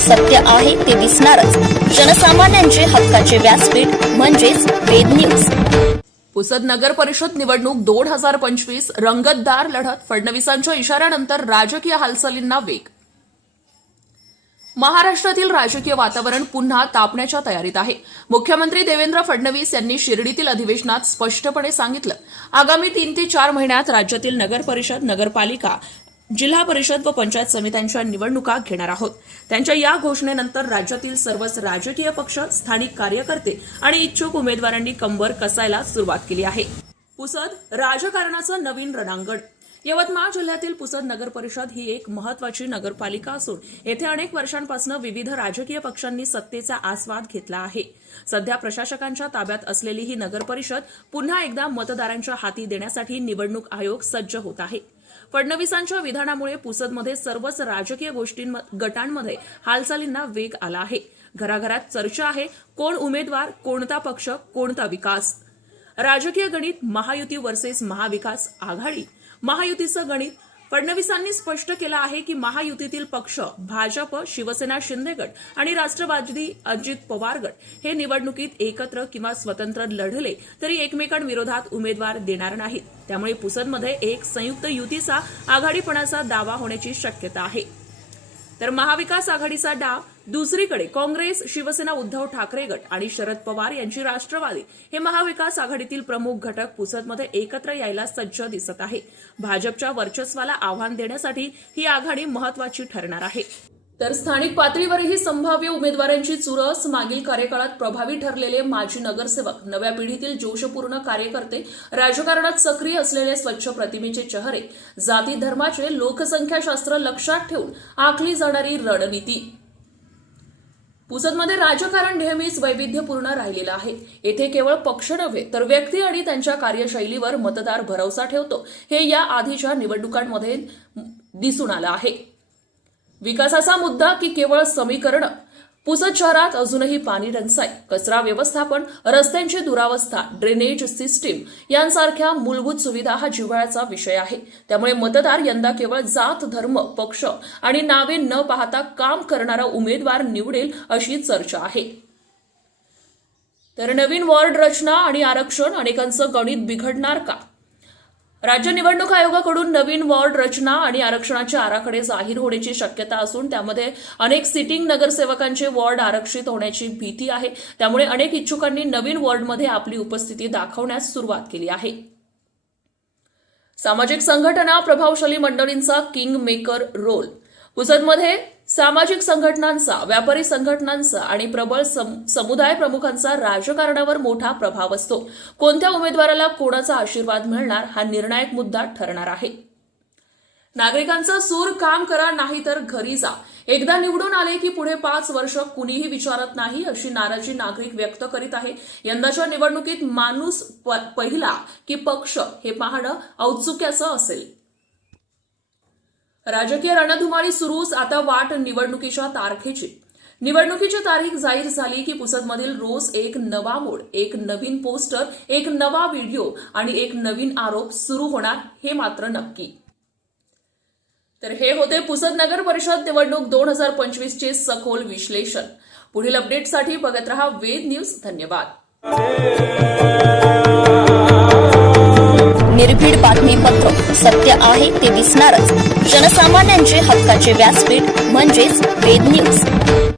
सत्य आहे ते दिसणारच. जनसामान्यांचे हक्काचे व्यासपीठ म्हणजेच वेद न्यूज. पुसद नगर परिषद निवडणूक दोन हजार पंचवीस रंगतदार लढत फडणवीसांच्या इशाऱ्यानंतर राजकीय हालचालींना वेग. महाराष्ट्रातील राजकीय वातावरण पुन्हा तापण्याच्या तयारीत आहे. मुख्यमंत्री देवेंद्र फडणवीस यांनी शिर्डीतील अधिवेशनात स्पष्टपणे सांगितलं. आगामी तीन ते चार महिन्यात राज्यातील नगर परिषद नगरपालिका जिल्हा परिषद व पंचायत समित्यांच्या निवडणुका घेणार आहोत. त्यांच्या या घोषणेनंतर राज्यातील सर्वच राजकीय पक्ष स्थानिक कार्यकर्ते आणि इच्छुक उमेदवारांनी कंबर कसायला सुरुवात केली आहे. पुसद राजकारणाचं नवीन रणांगण. यवतमाळ जिल्ह्यातील पुसद नगर परिषद ही एक महत्वाची नगरपालिका असून येथे अनेक वर्षांपासून विविध राजकीय पक्षांनी सत्तेचा आस्वाद घेतला आहे. सध्या प्रशासकांच्या ताब्यात असलेली ही नगर परिषद पुन्हा एकदा मतदारांच्या हाती देण्यासाठी निवडणूक आयोग सज्ज होत आहे. फडणवीसांच्या विधानामुळे पुसदमध्ये सर्वच राजकीय गोष्टी गटांमध्ये हालचालींना वेग आला आहे. घराघरात चर्चा आहे कोण उमेदवार कोणता पक्ष कोणता विकास. राजकीय गणित महायुती वर्सेस महाविकास आघाडी. महायुतीचं गणित फडणवीसांनी स्पष्ट केलं आहे की महायुतीतील पक्ष भाजप शिवसेना शिंदे गट आणि राष्ट्रवादी अजित पवार गट हे निवडणुकीत एकत्र किंवा स्वतंत्र लढले तरी एकमेकांविरोधात उमेदवार देणार नाहीत. त्यामुळे पुसदमध्ये एक संयुक्त युतीचा आघाडीपणाचा दावा होण्याची शक्यता आहे. तर महाविकास आघाडीचा डाव दुसरीकडे काँग्रेस शिवसेना उद्धव ठाकरे गट आणि शरद पवार यांची राष्ट्रवादी हे महाविकास आघाडीतील प्रमुख घटक पुसदमध्ये एकत्र यायला सज्ज दिसत आहे. भाजपच्या वर्चस्वाला आव्हान देण्यासाठी ही आघाडी महत्वाची ठरणार आहे. तर स्थानिक पातळीवरही संभाव्य उमेदवारांची चुरस मागील कार्यकाळात प्रभावी ठरलेले माजी नगरसेवक नव्या पिढीतील जोशपूर्ण कार्यकर्ते राजकारणात सक्रिय असलेले स्वच्छ प्रतिमेचे चेहरे जाती धर्माचे लोकसंख्याशास्त्र लक्षात ठेवून आखली जाणारी रणनीती. पुसदमध्ये राजकारण नेहमीच वैविध्यपूर्ण राहिलेलं आहे. येथे केवळ पक्ष नव्हे तर व्यक्ती आणि त्यांच्या कार्यशैलीवर मतदार भरवसा ठेवतो. हे या आधीच्या निवडणुकांमध्ये दिसून आलं आहे. विकासाचा मुद्दा की केवळ समीकरण? पुसद शहरात अजूनही पाणी टंचाई कचरा व्यवस्थापन रस्त्यांची दुरावस्था ड्रेनेज सिस्टीम यांसारख्या मूलभूत सुविधा हा जिव्हाळ्याचा विषय आहे. त्यामुळे मतदार यंदा केवळ जात धर्म पक्ष आणि नावे न पाहता काम करणारा उमेदवार निवडेल अशी चर्चा आहे. तर नवीन वॉर्ड रचना आणि आरक्षण अनेकांचं गणित बिघडणार का? राज्य निवडणूक आयोगाकडून नवीन वॉर्ड रचना आणि आरक्षणाचे आराखडे जाहीर होण्याची शक्यता असून त्यामध्ये अनेक सिटिंग नगरसेवकांचे वॉर्ड आरक्षित होण्याची भीती आहे. त्यामुळे अनेक इच्छुकांनी नवीन वॉर्डमध्ये आपली उपस्थिती दाखवण्यास सुरुवात केली आहे. सामाजिक संघटना प्रभावशाली मंडळींचा किंग मेकर रोल. पुसदमध्ये सामाजिक संघटनांचा व्यापारी संघटनांचा आणि प्रबळ सम- समुदाय प्रमुखांचा राजकारणावर मोठा प्रभाव असतो. कोणत्या उमेदवाराला कोणाचा आशीर्वाद मिळणार हा निर्णायक मुद्दा ठरणार आहे. नागरिकांचा सूर काम करा नाही तर घरी जा. एकदा निवडून आले की पुढे पाच वर्ष कुणीही विचारत नाही अशी नाराजी नागरिक व्यक्त करीत आहे. यंदाच्या निवडणुकीत माणूस पहिला की पक्ष हे पाहणं औत्सुक्याचं असेल. राजकीय रणधुमाळी सुरूच आता वाट निवडणुकीच्या तारखेची. निवडणुकीची तारीख जाहीर झाली की पुसदमधील रोज एक नवा मोड एक नवीन पोस्टर एक नवा व्हिडिओ आणि एक नवीन आरोप सुरू होणार हे मात्र नक्की. तर हे होते पुसद नगर परिषद निवडणूक दोन हजार पंचवीस चे सखोल विश्लेषण. पुढील अपडेटसाठी बघत रहा वेद न्यूज. धन्यवाद. निर्भीड बातमीपत्र सत्य आहे ते दिसणारच. जनसामान्यांचे हक्काचे व्यासपीठ म्हणजेच वेद न्यूज